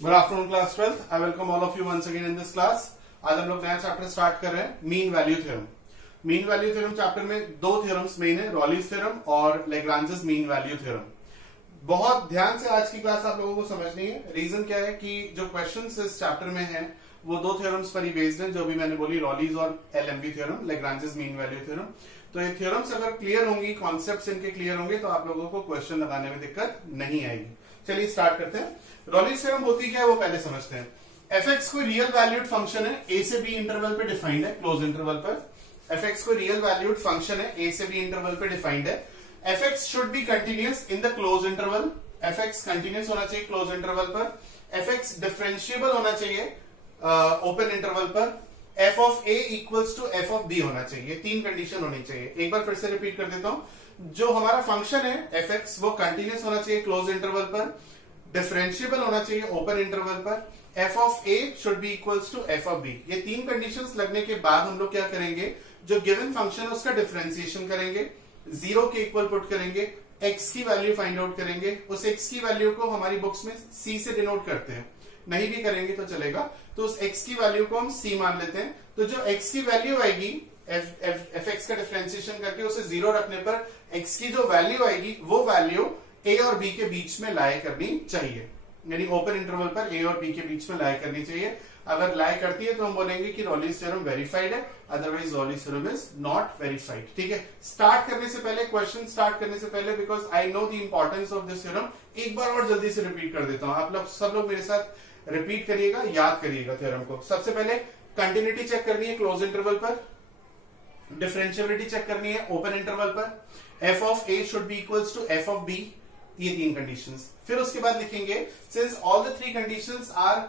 Good afternoon class 12th। I welcome all of you once again in this class. आज हम लोग नया chapter start कर रहे हैं, mean value theorem. Mean value theorem chapter में दो थ्योरम्स मेन है, रॉलीज थ्योरम और लैग्रांजेस मीन वैल्यू थ्योरम। बहुत ध्यान से आज की क्लास आप लोगों को समझनी है। रीजन क्या है कि जो क्वेश्चंस इस चैप्टर में हैं वो दो थ्योरम्स पर ही बेस्ड है, जो भी मैंने बोली, रॉलीज और LMV theorem, Lagrange's mean value theorem. तो ये थ्योरम्स अगर क्लियर होंगी, कॉन्सेप्ट्स इनके क्लियर होंगे, तो आप लोगों को क्वेश्चन लगाने में दिक्कत नहीं आएगी। चलिए स्टार्ट करते हैं। रॉलीज थ्योरम होती क्या है वो पहले समझते हैं। एफ एक्स कोई रियल वैल्यूड फंक्शन है, ए से बी इंटरवल पे डिफाइंड है, क्लोज इंटरवल पर। एफ एक्स कोई रियल वैल्यूड फंक्शन है, ए से बी इंटरवल पे डिफाइंड है। F X should be continuous in the close interval. F X continuous होना चाहिए क्लोज इंटरवल पर। एफ एक्स डिफरेंशिएबल होना चाहिए ओपन इंटरवल पर। F of A equals to F of B होना चाहिए। तीन कंडीशन होनी चाहिए। एक बार फिर से रिपीट कर देता हूं। जो हमारा फंक्शन है एफ एक्स, वो कंटिन्यूअस होना चाहिए क्लोज इंटरवल पर, डिफरेंशिएबल होना चाहिए ओपन इंटरवल पर, F of A should be equals to F of B. ये तीन कंडीशंस लगने के बाद हम लोग क्या करेंगे, जो गिवन फंक्शन है उसका डिफरेंशिएशन करेंगे, जीरो के इक्वल पुट करेंगे, एक्स की वैल्यू फाइंड आउट करेंगे। उस एक्स की वैल्यू को हमारी बुक्स में सी से डिनोट करते हैं, नहीं भी करेंगे तो चलेगा। तो उस एक्स की वैल्यू को हम सी मान लेते हैं। तो जो एक्स की वैल्यू आएगी एफ एक्स का डिफरेंशिएशन करके उसे जीरो रखने पर एक्स की जो वैल्यू आएगी वो वैल्यू ए और बी के बीच में लाई करनी चाहिए, यानी ओपन इंटरवल पर ए और बी के बीच में लाई करनी चाहिए। अगर लाई करती है तो हम बोलेंगे कि रॉलीज थ्योरम वेरीफाइड है, otherwise Rolle's theorem is not verified. ठीक है। स्टार्ट करने से पहले, क्वेश्चन स्टार्ट करने से पहले, because I know the importance of this theorem, एक बार और जल्दी से रिपीट कर देता हूं। आप लोग सब लोग मेरे साथ रिपीट करिएगा, याद करिएगा थ्योरम को। सबसे पहले कंटिन्यूटी चेक करनी है क्लोज इंटरवल पर, डिफरेंशिएबिलिटी चेक करनी है ओपन इंटरवल पर, F of A should be equals to F of B, ये तीन कंडीशंस। फिर उसके बाद लिखेंगे since all the three conditions are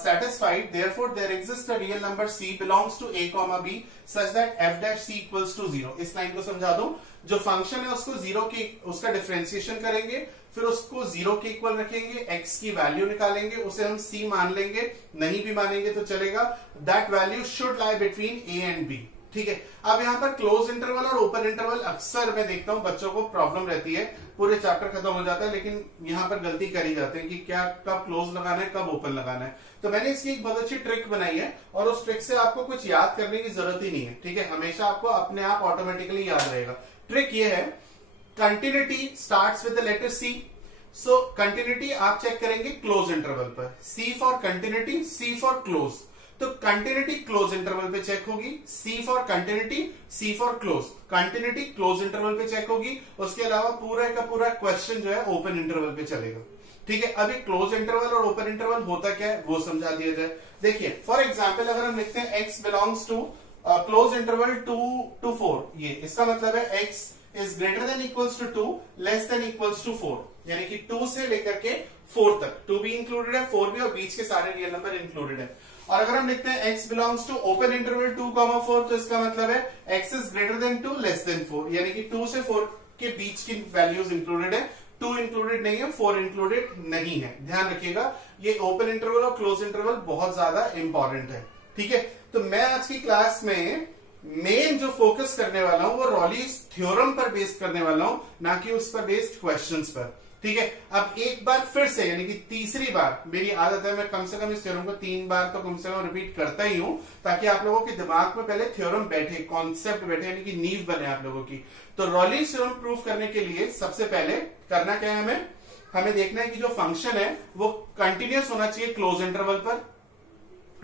satisfied, therefore there exists a real number c belongs to a comma b such that f dash c equals to 0। इस line को समझा दूं। जो फंक्शन है उसको जीरो के, उसका डिफरेंशिएशन करेंगे, फिर उसको जीरो के इक्वल रखेंगे, x की वैल्यू निकालेंगे, उसे हम c मान लेंगे, नहीं भी मानेंगे तो चलेगा। That value should lie between a and b। ठीक है। अब यहाँ पर क्लोज इंटरवल और ओपन इंटरवल अक्सर मैं देखता हूं बच्चों को प्रॉब्लम रहती है, पूरे चैप्टर खत्म हो जाता है लेकिन यहाँ पर गलती करी जाते हैं कि क्या कब क्लोज लगाना है, कब ओपन लगाना है। तो मैंने इसकी एक बहुत अच्छी ट्रिक बनाई है और उस ट्रिक से आपको कुछ याद करने की जरूरत ही नहीं है। ठीक है। हमेशा आपको अपने आप ऑटोमेटिकली याद रहेगा। ट्रिक ये है, continuity starts with the letter C. So continuity आप चेक करेंगे क्लोज इंटरवल पर, C for continuity, C for close. तो कंटिन्यूटी क्लोज इंटरवल पे चेक होगी, C for continuity, C for close. Continuity close interval पे check होगी, उसके अलावा पूरा का पूरा क्वेश्चन जो है ओपन इंटरवल पे चलेगा। ठीक है। अभी क्लोज इंटरवल और ओपन इंटरवल होता क्या है वो समझा दिया जाए। देखिए फॉर एग्जाम्पल अगर हम लिखते हैं x belongs to close interval 2 to 4, ये इसका मतलब है x is greater than equals to 2, less than equals to 4, यानी कि 2 से लेकर के 4 तक, 2 भी इंक्लूडेड है, 4 भी, और बीच के सारे रियल नंबर इंक्लूडेड है। और अगर हम लिखते हैं x belongs to open interval 2, 4, तो इसका मतलब है x is greater than 2, less than 4, यानी कि 2 से 4 के बीच की वैल्यूज इंक्लूडेड है। 2 इंक्लूडेड नहीं है, 4 इंक्लूडेड नहीं है। ध्यान रखिएगा, ये ओपन इंटरवल और क्लोज इंटरवल बहुत ज्यादा इंपॉर्टेंट है। ठीक है। तो मैं आज की क्लास में मेन जो फोकस करने वाला हूं वो रॉलीज थ्योरम पर बेस्ड करने वाला हूं, ना कि उस पर बेस्ड क्वेश्चंस पर। ठीक है। अब एक बार फिर से, यानी कि तीसरी बार, मेरी आदत है मैं कम से कम इस थ्योरम को 3 बार तो कम से कम रिपीट करता ही हूं, ताकि आप लोगों के दिमाग में पहले थ्योरम बैठे, कॉन्सेप्ट बैठे, यानी कि नींव बने आप लोगों की। तो रॉलीज थ्योरम प्रूव करने के लिए सबसे पहले करना क्या है, हमें देखना है कि जो फंक्शन है वो कंटिन्यूअस होना चाहिए क्लोज इंटरवल पर,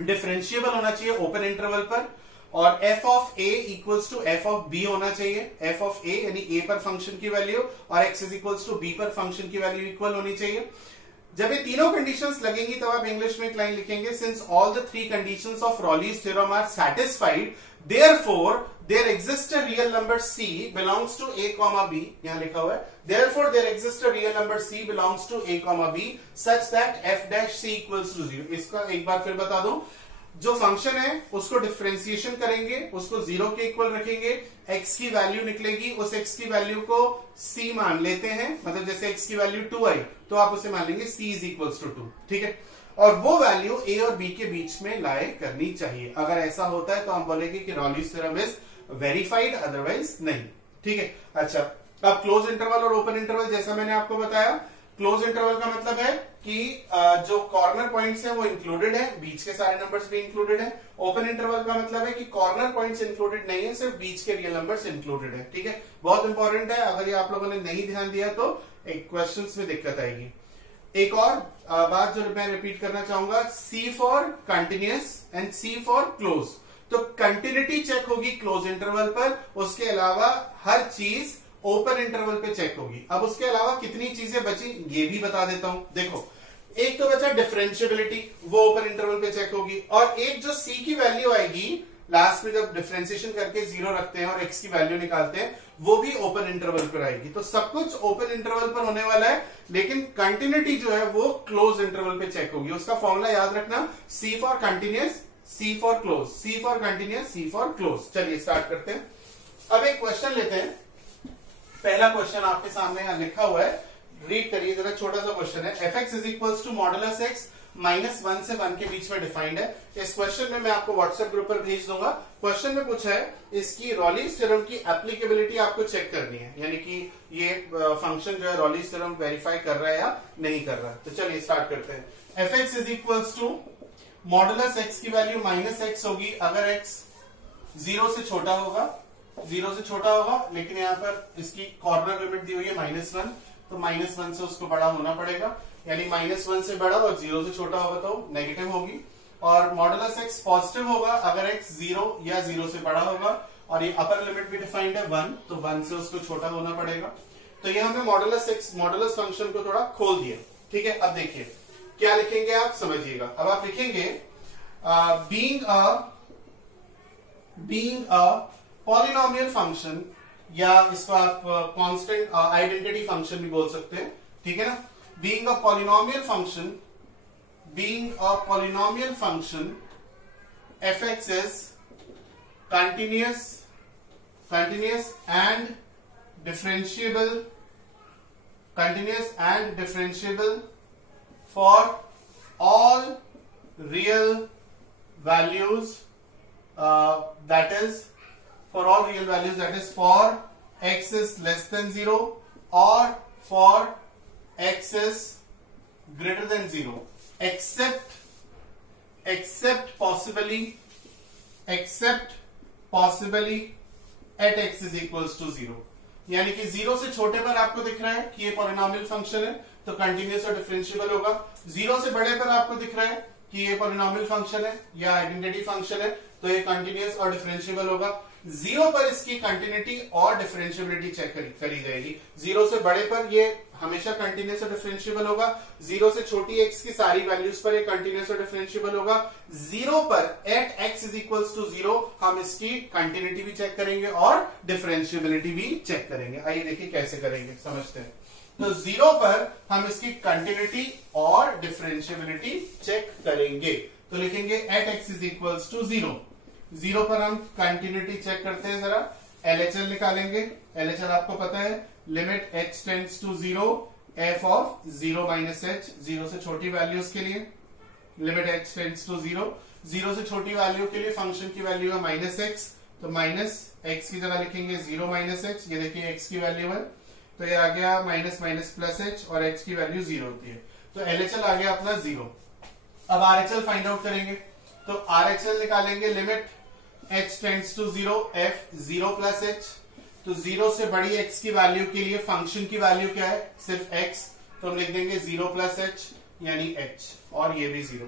डिफरेंशिएबल होना चाहिए ओपन इंटरवल पर, और f of a equals to f of b होना चाहिए। f ऑफ a यानी a पर फंक्शन की वैल्यू और x is equals to b पर फंक्शन की वैल्यू इक्वल होनी चाहिए। जब ये तीनों कंडीशंस लगेंगी तब आप इंग्लिश में एक लाइन लिखेंगे, since all the three conditions of Rolle's theorem are satisfied, therefore there exist a real number c belongs to a comma b, यहां लिखा हुआ है, therefore there exist a real number c belongs to a comma b such that f dash c equals to 0। इसका एक बार फिर बता दूं, जो फंक्शन है उसको डिफरेंशिएशन करेंगे, उसको जीरो के इक्वल रखेंगे, x की वैल्यू निकलेगी, उस x की वैल्यू को c मान लेते हैं, मतलब जैसे x की वैल्यू 2 आई तो आप उसे मान लेंगे c इज इक्वल्स टू 2। ठीक है। और वो वैल्यू a और b के बीच में लाए करनी चाहिए। अगर ऐसा होता है तो हम बोलेंगे कि Rolle's theorem is verified, otherwise नहीं। ठीक है। अच्छा, अब क्लोज इंटरवल और ओपन इंटरवल, जैसा मैंने आपको बताया, क्लोज इंटरवल का मतलब है कि जो कॉर्नर पॉइंट्स है वो इंक्लूडेड है, बीच के सारे नंबर्स भी इंक्लूडेड है। ओपन इंटरवल का मतलब है कि कॉर्नर पॉइंट्स इंक्लूडेड नहीं है, सिर्फ बीच के रियल नंबर्स इंक्लूडेड है। ठीक है, बहुत इंपॉर्टेंट है, अगर ये आप लोगों ने नहीं ध्यान दिया तो एक क्वेश्चंस में दिक्कत आएगी। एक और बात जो मैं रिपीट करना चाहूंगा, C for continuous and C for close. तो कंटिन्यूटी चेक होगी क्लोज इंटरवल पर, उसके अलावा हर चीज ओपन इंटरवल पे चेक होगी। अब उसके अलावा कितनी चीजें बची ये भी बता देता हूं। देखो, एक तो बचा डिफरेंशिएबिलिटी, वो ओपन इंटरवल पे चेक होगी, और एक जो C की वैल्यू आएगी लास्ट में जब डिफरेंशिएशन करके 0 रखते हैं और x की वैल्यू निकालते हैं, वो भी ओपन इंटरवल पर आएगी। तो सब कुछ ओपन इंटरवल पर होने वाला है, लेकिन कंटिन्यूटी जो है वो क्लोज इंटरवल पे चेक होगी। उसका फॉर्मूला याद रखना, C for continuous, C for close, C for continuous, C for close. चलिए स्टार्ट करते हैं। अब एक क्वेश्चन लेते हैं। पहला क्वेश्चन आपके सामने यहां लिखा हुआ है, रीड करिए जरा, छोटा सा क्वेश्चन है। fx is equals to modulus x -1 से 1 के बीच में डिफाइंड है। इस क्वेश्चन में मैं आपको व्हाट्सएप ग्रुप पर भेज दूंगा। क्वेश्चन में पूछा है इसकी रॉलीज थ्योरम की एप्लीकेबिलिटी आपको चेक करनी है, यानी कि ये फंक्शन जो है रॉलीज थ्योरम वेरीफाई कर रहा है या नहीं कर रहा है। तो चलिए स्टार्ट करते हैं। fx is equals to modulus x की वैल्यू -x होगी अगर x 0 से छोटा होगा, 0 से छोटा होगा, लेकिन यहाँ पर इसकी कॉर्नर लिमिट दी हुई है -1, तो -1 से उसको बड़ा होना पड़ेगा, यानी -1 से बड़ा और 0 से छोटा होगा तो नेगेटिव होगी। और मॉडुलस x पॉजिटिव होगा अगर x 0 या 0 से बड़ा होगा, और ये अपर लिमिट भी डिफाइंड है 1, तो 1 से उसको छोटा होना पड़ेगा। तो ये हमने मॉडुलस फंक्शन को थोड़ा खोल दिया। ठीक है, अब देखिए क्या लिखेंगे आप, समझिएगा। अब आप लिखेंगे बीइंग अ पॉलिनोमियल फंक्शन, या इसको आप कांस्टेंट आइडेंटिटी फंक्शन भी बोल सकते हैं। ठीक है ना, being a polynomial function fx is continuous and differentiable for all real values, that is for x is less than 0 or for x is greater than 0, except possibly at x is equals to 0। यानी कि 0 से छोटे पर आपको दिख रहा है कि ये पॉलिनोमियल फंक्शन है तो कंटिन्यूअस और डिफरेंशिएबल होगा। 0 से बड़े पर आपको दिख रहा है कि ये पॉलिनोमियल फंक्शन है या आइडेंटिटी फंक्शन है तो ये कंटिन्यूअस और डिफरेंशिएबल होगा। 0 पर इसकी कंटिन्यूटी और डिफरेंशिएबिलिटी चेक करी जाएगी। 0 से बड़े पर ये हमेशा कंटिन्यूअस और डिफरेंशिएबल होगा, 0 से छोटी x की सारी वैल्यूज पर ये कंटिन्यूअस और डिफरेंशिएबल होगा। 0 पर at x is equals to 0 हम इसकी कंटिन्यूटी भी चेक करेंगे और डिफरेंशिएबिलिटी भी चेक करेंगे। आइए देखिए कैसे करेंगे, समझते हैं। तो 0 पर हम इसकी कंटिन्यूटी और डिफरेंशिएबिलिटी चेक करेंगे, तो लिखेंगे at x is equals to 0। 0 पर हम कंटिन्यूटी चेक करते हैं, जरा LHL निकालेंगे। LHL आपको पता है, limit h tends to 0 f of 0 minus h, 0 से छोटी वैल्यूज के लिए लिमिट h टेंड्स टू 0, 0 से छोटी वैल्यू के लिए फंक्शन की वैल्यू है -x, तो -x की जगह लिखेंगे 0 माइनस h। ये देखिए x की वैल्यू है, तो ये आ गया माइनस माइनस प्लस h, और h की वैल्यू 0 होती है, तो LHL आ गया अपना 0। अब RHL फाइंड आउट करेंगे, तो RHL निकालेंगे, limit h tends to 0 f 0 plus h, तो 0 से बड़ी x की वैल्यू के लिए फंक्शन की वैल्यू क्या है, सिर्फ x, तो हम लिख देंगे 0 प्लस h यानी h, और ये भी 0।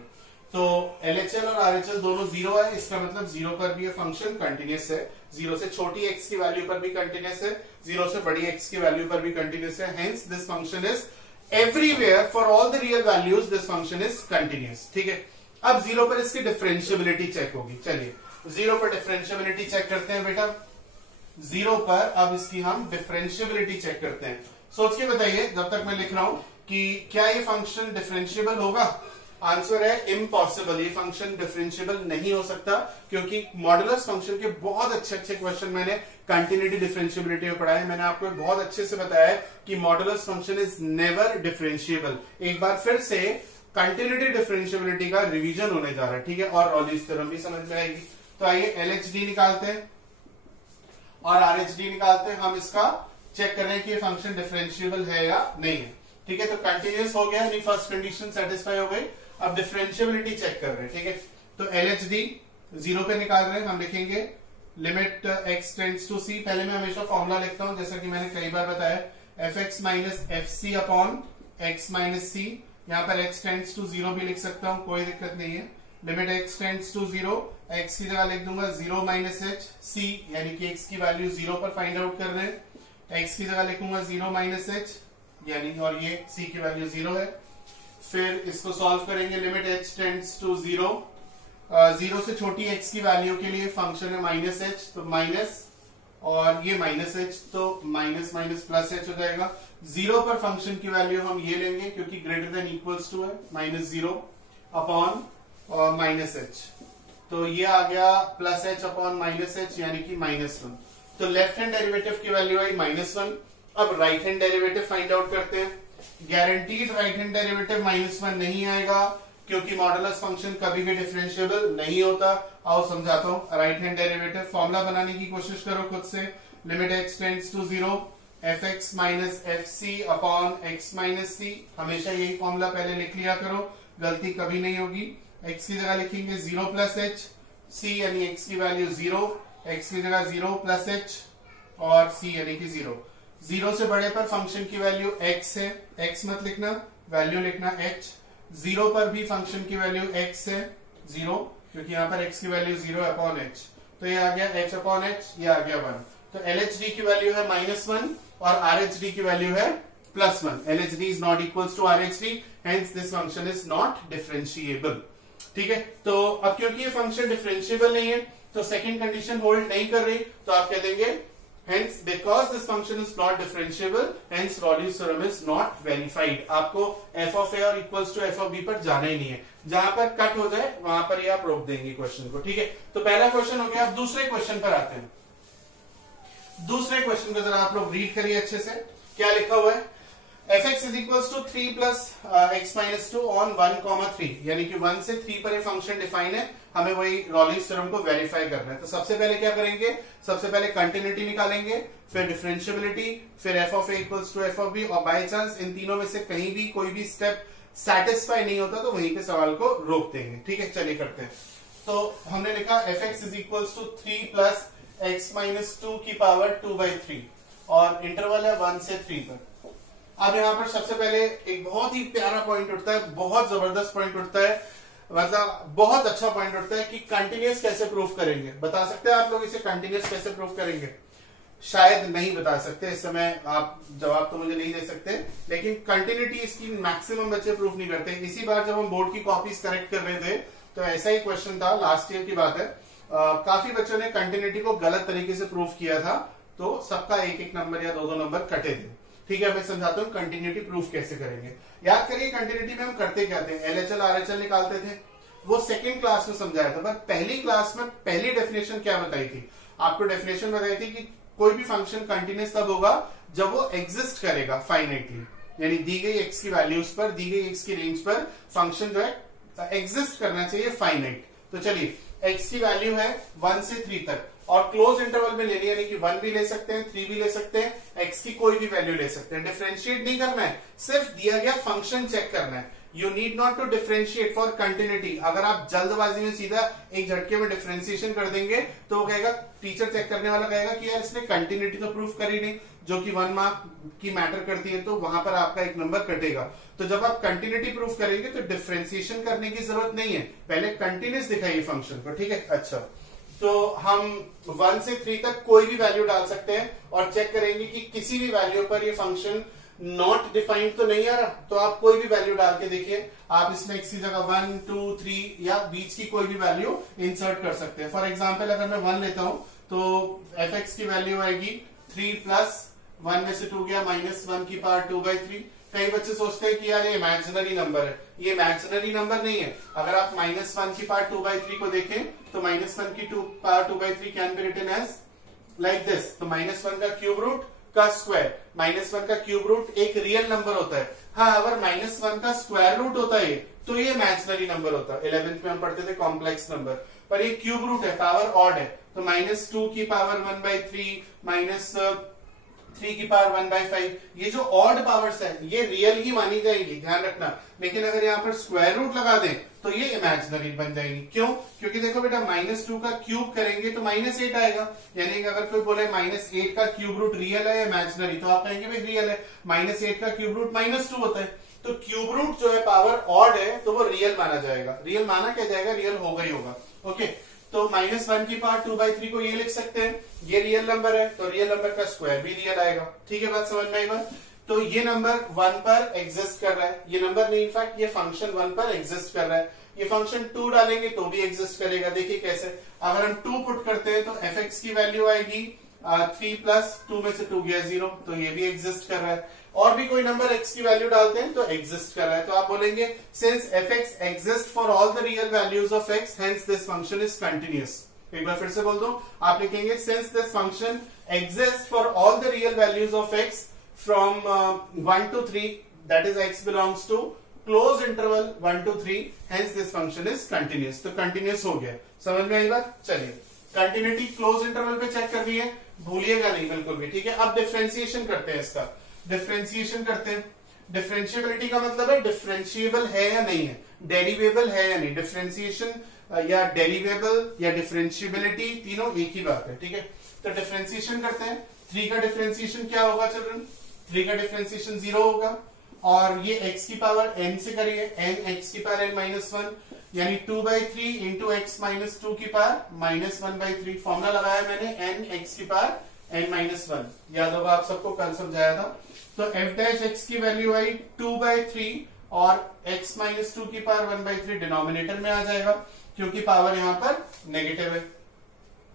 तो LHL और RHL दोनों 0 है, इसका मतलब 0 पर भी ये फंक्शन कंटिन्यूअस है, 0 से छोटी x की वैल्यू पर भी कंटिन्यूअस है, 0 से बड़ी x की वैल्यू पर भी कंटिन्यूअस है। Hence this function is everywhere for all the real values this function is continuous. ठीक है, अब 0 पर इसकी डिफरेंशिएबिलिटी चेक होगी। चलिए 0 पर डिफरेंशिएबिलिटी चेक करते हैं बेटा। 0 पर अब इसकी हम डिफरेंशिएबिलिटी चेक करते हैं। सोच के बताइए जब तक मैं लिख रहा हूं कि क्या ये फंक्शन डिफरेंशिएबल होगा। आंसर है इम्पॉसिबल, ये फंक्शन डिफरेंशिएबल नहीं हो सकता, क्योंकि मॉडुलस फंक्शन के बहुत अच्छे क्वेश्चन मैंने कंटिन्यूटी डिफरेंशिएबिलिटी में पढ़ा है। मैंने आपको बहुत अच्छे से बताया है कि modulus function is never differentiable. एक बार फिर से कंटिन्यूटी डिफरेंशिएबिलिटी का रिवीजन होने जा रहा है, ठीक है, और रॉलीज थ्योरम भी समझ में आएगी। तो आइए LHD निकालते हैं और RHD निकालते हैं। हम इसका चेक कर रहे हैं कि ये फंक्शन डिफरेंशिएबल है या नहीं है। ठीक है, तो कंटिन्यूस हो गया, यानी फर्स्ट कंडीशन सेटिस्फाई हो गई। अब डिफरेंशियबिलिटी चेक कर रहे हैं, ठीक है, तो LHD 0 पे निकाल रहे हैं, हम लिखेंगे limit x tends to c। पहले मैं हमेशा फॉर्मूला लिखता हूं, जैसा कि मैंने कई बार बताया, fx minus fc upon x minus c। यहाँ पर x टेंड्स टू 0 भी लिख सकता हूं, कोई दिक्कत नहीं है। Limit x tends to 0, x की जगह लिख दूंगा 0 माइनस h, c यानी कि x की वैल्यू 0 पर फाइंड आउट कर रहे हैं, x की जगह लिखूंगा 0 माइनस h यानी, और ये c की वैल्यू 0 है। फिर इसको सॉल्व करेंगे, लिमिट h टेंड्स टू 0, 0 से छोटी x की वैल्यू के लिए फंक्शन है माइनस h, तो माइनस, और ये माइनस h, तो माइनस माइनस प्लस h हो जाएगा। 0 पर फंक्शन की वैल्यू हम ये लेंगे क्योंकि ग्रेटर देन इक्वल्स टू है, माइनस 0 अपॉन और माइनस h, तो ये आ गया plus h upon minus h यानी कि -1। तो लेफ्ट हैंड डेरिवेटिव की वैल्यू आई -1। अब right hand derivative find out करते हैं। गारंटीड राइट हैंड डेरिवेटिव -1 नहीं आएगा क्योंकि मॉडुलस फंक्शन कभी भी डिफरेंशिएबल नहीं होता। आओ समझाता हूं। राइट हैंड डेरिवेटिव फॉर्मूला बनाने की कोशिश करो खुद से। Limit x tends to 0, fx minus fc upon x minus c। हमेशा यही फॉर्मूला पहले लिख लिया करो, गलती कभी नहीं होगी। x की जगह लिखेंगे 0 प्लस h, c यानी x की वैल्यू 0, x की जगह 0 प्लस h और c यानी कि 0। 0 से बड़े पर फंक्शन की वैल्यू x है, x मत लिखना, वैल्यू लिखना h। 0 पर भी फंक्शन की वैल्यू x है 0, क्योंकि यहाँ पर x की वैल्यू 0 अपॉन h, तो ये आ गया h अपॉन h, ये आ गया 1। तो LHD की वैल्यू है -1 और RHD की वैल्यू है +1। LHD is not equals to RHD, hence this function is not differentiable. ठीक है, तो अब क्योंकि ये फंक्शन डिफरेंशिएबल नहीं है तो सेकंड कंडीशन होल्ड नहीं कर रही, तो आप कह देंगे hence because this function is not differentiable, hence Raleigh's theorem is not verified। आपको f of a और equals to f of b पर जाना ही नहीं है, जहां पर कट हो जाए वहां पर ही आप रोक देंगे क्वेश्चन को। ठीक है, तो पहला क्वेश्चन हो गया। अब दूसरे क्वेश्चन पर आते हैं। दूसरे क्वेश्चन को जरा आप लोग रीड करिए अच्छे से। क्या लिखा हुआ है? fx is equals to 3 plus x minus 2 on 1, 3, यानी कि 1 से 3 पर ये फंक्शन डिफाइन है, हमें वही रॉलीज थ्योरम को वेरीफाई करना है। तो सबसे पहले क्या करेंगे? सबसे पहले कंटिन्यूटी निकालेंगे, फिर डिफरेंशिएबिलिटी, फिर f of a equals to f of b, और बाय चांस इन तीनों में से कहीं भी कोई भी स्टेप सेटिस्फाई नहीं होता तो वहीं पे सवाल को रोक देंगे। ठीक है, चलिए करते हैं। तो हमने लिखा fx is equals to 3 plus x minus 2 की पावर 2/3 और इंटरवल है 1 से 3 पर। अब यहाँ पर सबसे पहले एक बहुत ही प्यारा पॉइंट उठता है, बहुत जबरदस्त पॉइंट उठता है, मतलब बहुत अच्छा पॉइंट उठता है कि कंटिन्यूअस कैसे प्रूफ करेंगे। बता सकते हैं आप लोग इसे कंटिन्यूअस कैसे प्रूफ करेंगे? शायद नहीं बता सकते, इस समय आप जवाब तो मुझे नहीं दे सकते, लेकिन कंटिन्यूटी इसकी मैक्सिमम बच्चे प्रूफ नहीं करते। इसी बार जब हम बोर्ड की कॉपीज करेक्ट कर रहे थे तो ऐसा ही क्वेश्चन था, लास्ट ईयर की बात है। काफी बच्चों ने कंटिन्यूटी को गलत तरीके से प्रूफ किया था, तो सबका एक एक नंबर या दो नंबर कटे थे। ठीक है, मैं समझाता हूँ कंटिन्यूटी प्रूफ कैसे करेंगे। याद करिए कंटिन्यूटी में हम करते क्या थे? LHL RHL निकालते थे, वो सेकंड क्लास में समझाया था। पर पहली क्लास में पहली डेफिनेशन क्या बताई थी? आपको डेफिनेशन बताई थी कि कोई भी फंक्शन कंटिन्यूअस तब होगा जब वो एग्जिस्ट करेगा फाइनाइटली, यानी दी गई x की वैल्यूज पर, दी गई x की रेंज पर फंक्शन जो है एग्जिस्ट करना चाहिए फाइनाइट। तो चलिए, x की वैल्यू है 1 से 3 तक और क्लोज इंटरवल में लेनी, यानी कि 1 भी ले सकते हैं, 3 भी ले सकते हैं, x की कोई भी वैल्यू ले सकते हैं। डिफरेंशिएट नहीं करना है, सिर्फ दिया गया फंक्शन चेक करना है। You need not to differentiate for continuity. अगर आप जल्दबाजी में सीधा एक झटके में डिफरेंशिएशन कर देंगे तो वो कहेगा, टीचर चेक करने वाला कहेगा कि यार इसने कंटिन्यूटी तो प्रूफ करी नहीं, जो कि 1 मार्क की मैटर करती है, तो वहां पर आपका एक नंबर कटेगा। तो जब आप कंटिन्यूटी प्रूफ करेंगे तो डिफरेंशिएशन करने की जरूरत नहीं है, पहले कंटिन्यूअस दिखाइए फंक्शन को। ठीक है, अच्छा, तो हम 1 से 3 तक कोई भी वैल्यू डाल सकते हैं और चेक करेंगे कि किसी भी वैल्यू पर ये फंक्शन नॉट डिफाइंड तो नहीं आ रहा। तो आप कोई भी वैल्यू डाल के देखिए, आप इसमें x की जगह 1, 2, 3 या बीच की कोई भी वैल्यू इंसर्ट कर सकते हैं। फॉर एग्जाम्पल अगर मैं 1 लेता हूं तो fx की वैल्यू आएगी 3 प्लस 1 में से 2 गया -1 की पावर 2/3। कई बच्चे सोचते हैं कि यार ये इमेजिनरी नंबर है, ये इमेजिनरी नंबर नहीं है। अगर आप -1 की पावर 2/3 को देखें तो -1 की power 2/3 can be written as like this. तो -1 का क्यूब रूट का स्क्वायर, -1 का क्यूब रूट एक रियल नंबर होता है। हाँ, अगर -1 का स्क्वायर रूट होता है तो ये इमेजिनरी नंबर होता है। 11th में हम पढ़ते थे कॉम्प्लेक्स नंबर, पर ये क्यूब रूट है, पावर ऑड है, तो -2 की पावर 1/3 3 की पावर 1/5। ये जो ऑड पावर्स है ये रियल ही मानी जाएगी, ध्यान रखना। लेकिन अगर यहाँ पर स्क्वायर रूट लगा दें तो ये इमेजिनरी बन जाएगी। क्यों? क्योंकि देखो बेटा -2 का क्यूब करेंगे तो -8 आएगा। यानी कि अगर कोई बोले -8 का क्यूब रूट रियल है या इमेजिनरी, तो आप कहेंगे भाई रियल है। -8 का क्यूब रूट -2 होता है, तो क्यूब रूट जो है पावर ऑड है तो वो रियल माना जाएगा। रियल माना क्या जाएगा? रियल होगा ही होगा। ओके, तो -1 की पावर 2/3 को ये लिख सकते हैं, ये रियल नंबर है तो रियल नंबर का स्क्वायर भी रियल आएगा। ठीक है, बात समझ में आई बात? तो ये नंबर 1 पर एग्जिस्ट कर रहा है, ये नंबर नहीं, इनफैक्ट ये फंक्शन 1 पर एग्जिस्ट कर रहा है। ये फंक्शन 2 डालेंगे तो भी एग्जिस्ट करेगा। देखिए कैसे, अगर हम 2 पुट करते हैं तो fx की वैल्यू आएगी 3 प्लस 2 में से 2 गया 0, तो ये भी एग्जिस्ट कर रहा है। और भी कोई नंबर x की वैल्यू डालते हैं तो एग्जिस्ट कर रहा है। तो आप बोलेंगे since fx exist for all the real values of x, hence this function is continuous. एक बार फिर से बोल दो, आप लिखेंगे since this function exist for all the real values of x from 1 to 3, that is x belongs to close interval 1 to 3, hence this function is continuous. तो continuous हो गया, समझ में आई बात? चलिए, कंटिन्यूटी क्लोज इंटरवल पे चेक करनी है, भूलिएगा नहीं बिल्कुल भी। ठीक है, अब डिफरेंशिएशन करते हैं इसका। डिफरेंशिएशन करते हैं। डिफरेंशिएबिलिटी का मतलब है डिफरेंशिएबल है या नहीं है, डेरिवेबल है या नहीं। डिफरेंशिएशन या डेरिवेबल या डिफरेंशिएबिलिटी तीनों एक ही बात है। ठीक है, तो डिफरेंशिएशन करते हैं। 3 का डिफरेंशिएशन क्या होगा चिल्ड्रन? 3 का डिफरेंशिएशन 0 होगा। और ये x की पावर n से करिए, n x की पावर n-1, यानी 2/3 इंटू x माइनस 2 की पावर -1/3। फॉर्मूला लगाया मैंने n x की पावर n-1, याद होगा आप सबको, कल समझाया था। तो f डैश x की वैल्यू आई 2/3 और x माइनस 2 की पावर 1/3 डिनोमिनेटर में आ जाएगा, क्योंकि पावर यहां पर नेगेटिव है।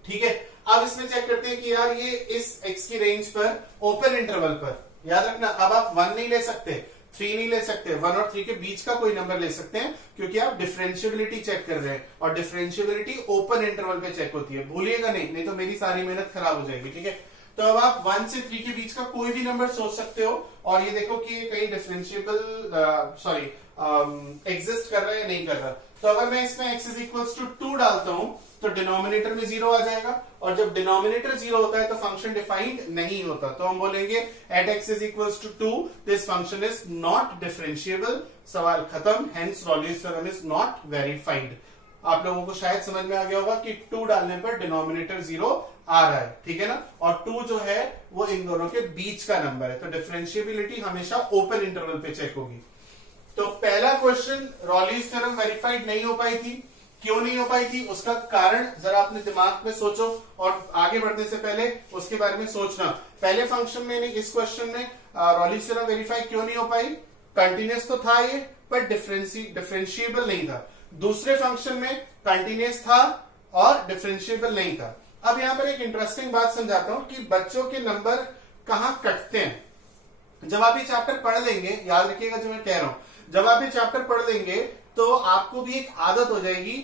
ठीक है, अब इसमें चेक करते हैं कि यार ये इस x की रेंज पर ओपन इंटरवल पर, याद रखना अब आप 1 नहीं ले सकते, 3 नहीं ले सकते, 1 और 3 के बीच का कोई नंबर ले सकते हैं, क्योंकि आप डिफरेंशिएबिलिटी चेक कर रहे हैं और डिफरेंशिएबिलिटी ओपन इंटरवल पे चेक होती है। भूलिएगा नहीं तो मेरी सारी मेहनत खराब हो जाएगी। ठीक है, तो अब आप 1 से 3 के बीच का कोई भी नंबर सोच सकते हो और ये देखो कि ये कहीं डिफरेंशिएबल एग्जिस्ट कर रहा है या नहीं कर रहा। तो अगर मैं इसमें x इज इक्वल टू 2 डालता हूं तो डिनोमिनेटर में 0 आ जाएगा, और जब डिनोमिनेटर 0 होता है तो फंक्शन डिफाइंड नहीं होता। तो हम बोलेंगे at x is equal to 2 this function is not differentiable. सवाल खत्म, hence Rolle's theorem is not verified. आप लोगों को शायद समझ में आ गया होगा कि 2 डालने पर डिनोमिनेटर 0 आ रहा है। ठीक है ना, और 2 जो है वो इन दोनों के बीच का नंबर है, तो डिफरेंशिएबिलिटी हमेशा ओपन इंटरवल पे चेक होगी। तो पहला क्वेश्चन रॉलीज थ्योरम वेरीफाइड नहीं हो पाई थी। क्यों नहीं हो पाई थी, उसका कारण जरा अपने दिमाग में सोचो, और आगे बढ़ने से पहले उसके बारे में सोचना। पहले फंक्शन में नहीं, इस क्वेश्चन में रॉलीज थ्योरम वेरीफाई क्यों नहीं हो पाई? कंटिन्यूअस तो था ये, पर डिफरेंशिएबल नहीं था। दूसरे फंक्शन में कंटिन्यूअस था और डिफरेंशिएबल नहीं था। अब यहां पर एक इंटरेस्टिंग बात समझाता हूं कि बच्चों के नंबर कहां कटते हैं। जब आप ये चैप्टर पढ़ लेंगे, याद रखिएगा जो मैं कह रहा हूं, जब आप ये चैप्टर पढ़ लेंगे तो आपको भी एक आदत हो जाएगी,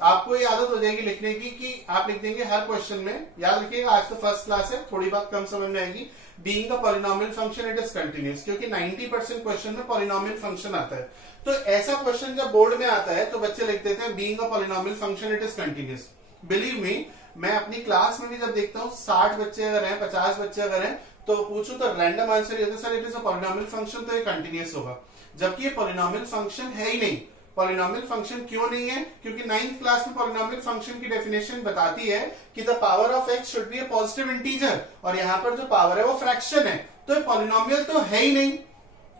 आपको ये आदत हो जाएगी लिखने की कि आप लिख देंगे हर क्वेश्चन में। याद रखिएगा आज तो फर्स्ट क्लास है, थोड़ी बात कम समझ में आएगी। Being a polynomial function it is continuous, क्योंकि 90% क्वेश्चन में पॉलिनोमियल फंक्शन आता है। तो ऐसा क्वेश्चन जब बोर्ड में आता है तो बच्चे लिख देते हैं being a polynomial function it is continuous. Believe me, मैं अपनी क्लास में भी जब देखता हूँ 60 बच्चे अगर हैं, 50 बच्चे अगर हैं, तो पूछूं तो रैंडम आंसर ये sir it is a polynomial function, तो ये कंटिन्यूअस होगा, जबकि ये पॉलिनोमियल फंक्शन है ही नहीं। पॉलिनोमियल फंक्शन क्यों नहीं है? क्योंकि 9th क्लास में पॉलिनोमियल फंक्शन की डेफिनेशन बताती है कि the power of x should be a positive integer, और यहाँ पर जो पावर है वो फ्रैक्शन है, तो पॉलिनोमियल तो है ही नहीं।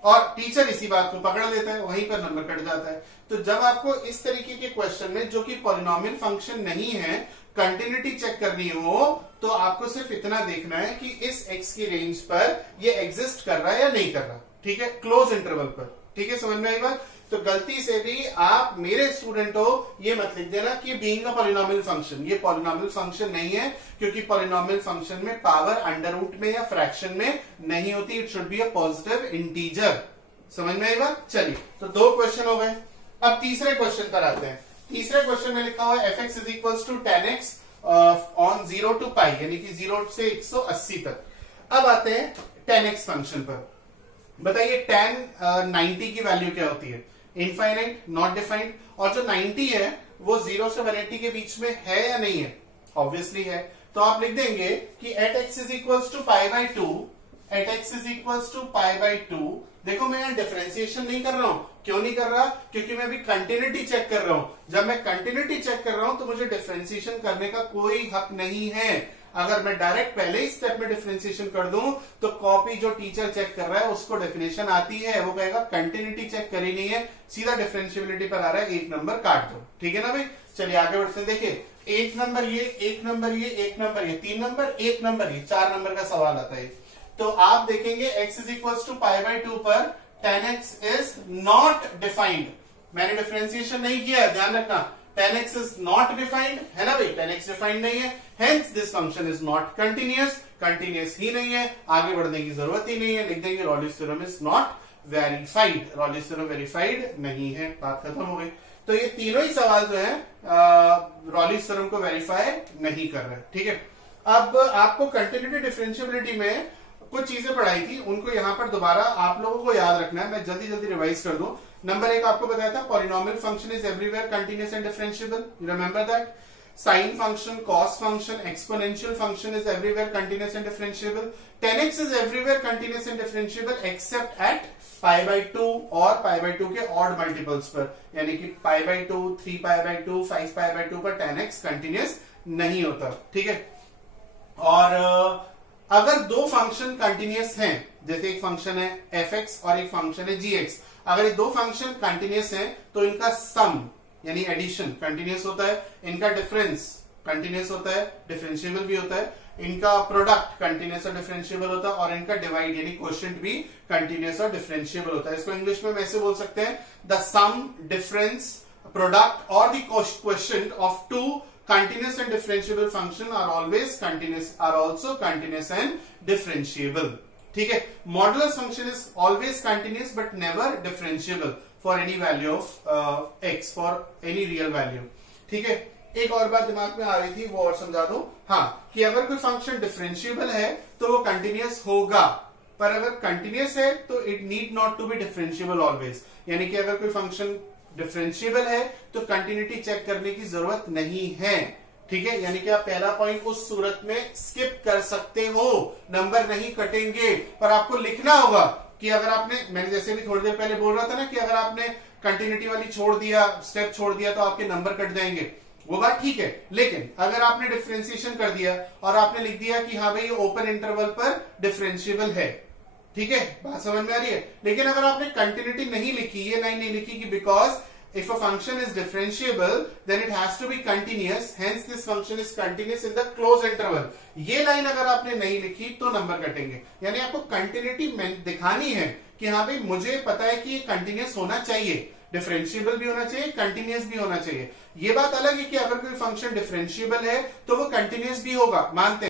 और टीचर इसी बात को पकड़ लेता है, वहीं पर नंबर कट जाता है। तो जब आपको इस तरीके के क्वेश्चन में जो कि पॉलिनोमियल फंक्शन नहीं है कंटिन्यूटी चेक करनी हो, तो आपको सिर्फ इतना देखना है कि इस x की रेंज पर ये एग्जिस्ट कर रहा है या नहीं कर रहा। ठीक है, क्लोज इंटरवल पर। ठीक है, समझ में आई बात? तो गलती से भी आप मेरे स्टूडेंट हो ये मत लिख देना कि बीइंग अ पॉलिनोमियल फंक्शन, ये पॉलिनोमियल फंक्शन नहीं है, क्योंकि पॉलिनोमियल फंक्शन में पावर अंडर रूट में या फ्रैक्शन में नहीं होती, it should be a positive integer. समझ में आई बात? चलिए, तो 2 क्वेश्चन हो गए। अब तीसरे क्वेश्चन पर आते हैं। तीसरे क्वेश्चन में लिखा हुआ है fx is equal to 10x on 0 to पाई, यानी कि 0 से 180 तक। अब आते हैं 10x फंक्शन पर। बताइए tan 90 की वैल्यू क्या होती है? Infinite, not defined. और जो 90 है वो 0 से 180 के बीच में है या नहीं है? ऑब्वियसली है। तो आप लिख देंगे कि at x is equals to pi by two, at x is equals to pi by two. देखो मैं यहाँ डिफरेंशिएशन नहीं कर रहा हूं, क्यों नहीं कर रहा, क्योंकि मैं अभी कंटिन्यूटी चेक कर रहा हूं। जब मैं कंटिन्यूटी चेक कर रहा हूं तो मुझे डिफरेंशिएशन करने का कोई हक नहीं है। अगर मैं डायरेक्ट पहले ही स्टेप में डिफरेंशिएशन कर दूं तो कॉपी जो टीचर चेक कर रहा है उसको डेफिनेशन आती है, वो कहेगा कंटिन्यूटी चेक करी नहीं है, सीधा डिफरेंशिएबिलिटी पर आ रहा है, एक नंबर काट दो। ठीक है ना भाई, चलिए आगे बढ़ते हैं। देखिए एक नंबर ये, एक नंबर ये, एक नंबर ये, 3 नंबर, एक नंबर ये, 4 नंबर का सवाल आता है। तो आप देखेंगे x is equal to pi by two पर tan x is not defined. मैंने डिफरेंशिएशन नहीं किया, ध्यान रखना, tan x is not defined है ना भाई, tan x डिफाइंड नहीं है, hence this function is not continuous, continuous ही नहीं है, आगे बढ़ने की जरूरत ही नहीं है, लिख देंगे रॉलिस theorem is not verified, रॉलिस theorem verified नहीं है, बात खत्म हो गई। तो ये तीनों ही सवाल जो है रॉलिस थ्योरम को वेरीफाई नहीं कर रहे। ठीक है, अब आपको कंटिन्यूटी डिफरेंशिएबिलिटी में कुछ चीजें पढ़ाई थी, उनको यहां पर दोबारा आप लोगों को याद रखना है, मैं जल्दी जल्दी रिवाइज कर दूं। नंबर 1 आपको बताया था polynomial function is everywhere continuous and differentiable, you remember that. Sine function, cos function, exponential function is everywhere continuous and differentiable. tan x is everywhere continuous and differentiable except at pi by two और pi by two के odd multiples पर, यानी कि pi by two, 3 pi by two, 5 pi by two पर tan x continuous नहीं होता। ठीक है, और अगर दो फंक्शन कंटिन्यूअस हैं, जैसे एक फंक्शन है fx और एक फंक्शन है gx, अगर ये दो फंक्शन कंटिन्यूअस हैं तो इनका सम यानी एडिशन कंटिन्यूअस होता है, इनका डिफरेंस कंटिन्यूअस होता है, डिफरेंशिएबल भी होता है, इनका प्रोडक्ट कंटिन्यूअस और डिफरेंशिएबल होता है, और इनका डिवाइड यानी क्वोशिएंट भी कंटिन्यूअस और डिफरेंशिएबल होता है। इसको इंग्लिश में वैसे बोल सकते हैं, द सम, डिफरेंस, प्रोडक्ट और the quotient of two continuous and differentiable function are always continuous, are also continuous and differentiable. ठीक है, modulus function is always continuous but never differentiable for any value of x, for any real value. ठीक है, एक और बात दिमाग में आ रही थी, वो और समझा दूं, हाँ, कि अगर कोई फंक्शन डिफरेंशिएबल है तो वो कंटिन्यूअस होगा, पर अगर कंटिन्यूअस है तो it need not to be differentiable always, यानी कि अगर कोई फंक्शन डिफरेंशिएबल है तो कंटिन्यूटी चेक करने की जरूरत नहीं है। ठीक है, यानी कि आप पहला पॉइंट उस सूरत में स्किप कर सकते हो, नंबर नहीं कटेंगे, पर आपको लिखना होगा कि अगर आपने, मैंने जैसे भी थोड़ी देर पहले बोल रहा था ना कि अगर आपने कंटिन्यूटी वाली छोड़ दिया, स्टेप छोड़ दिया तो आपके नंबर कट जाएंगे, वो बात ठीक है, लेकिन अगर आपने डिफरेंशिएशन कर दिया और आपने लिख दिया कि हाँ भाई ये ओपन इंटरवल पर डिफरेंशिएबल है, ठीक है, बात समझ में आ रही है, लेकिन अगर आपने कंटिन्यूटी नहीं लिखी, ये लाइन नहीं लिखी कि because if a function is differentiable then it has to be continuous, hence this function is continuous in the closed interval, ये लाइन अगर आपने नहीं लिखी तो नंबर कटेंगे। यानी आपको कंटिन्यूटी दिखानी है कि हाँ भाई मुझे पता है कि ये कंटिन्यूस होना चाहिए, डिफरेंशिएबल भी होना चाहिए, कंटिन्यूस भी होना चाहिए। ये बात अलग है कि अगर कोई फंक्शन डिफरेंशिएबल है तो वो कंटिन्यूस भी होगा, मानते हैं।